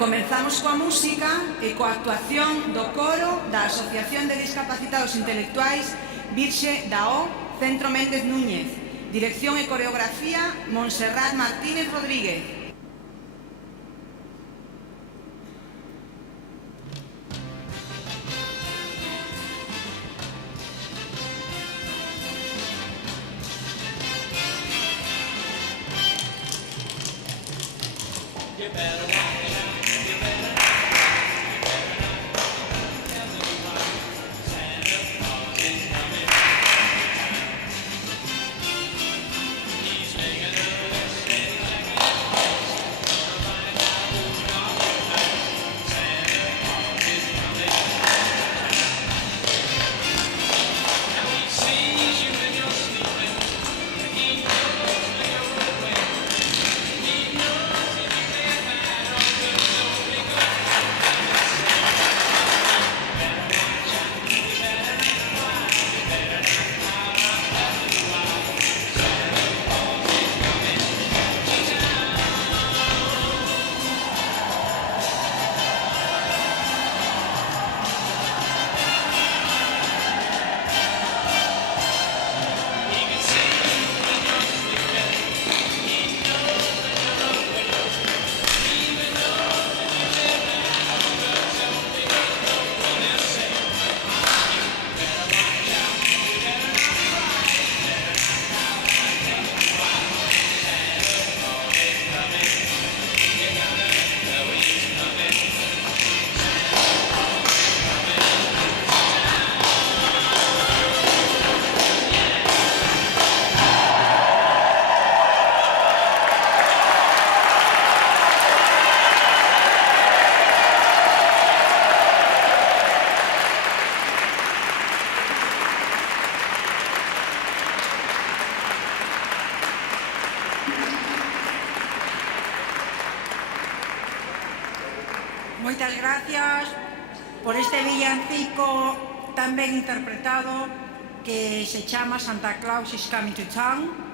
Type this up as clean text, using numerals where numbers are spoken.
Comenzamos coa música e coa actuación do coro da Asociación de Discapacitados Intelectuais Virxe da O, Centro Méndez Núñez. Dirección e coreografía, Montserrat Martínez Rodríguez. Moitas gracias por este villancico tan ben interpretado que se chama Santa Claus is Coming to Town.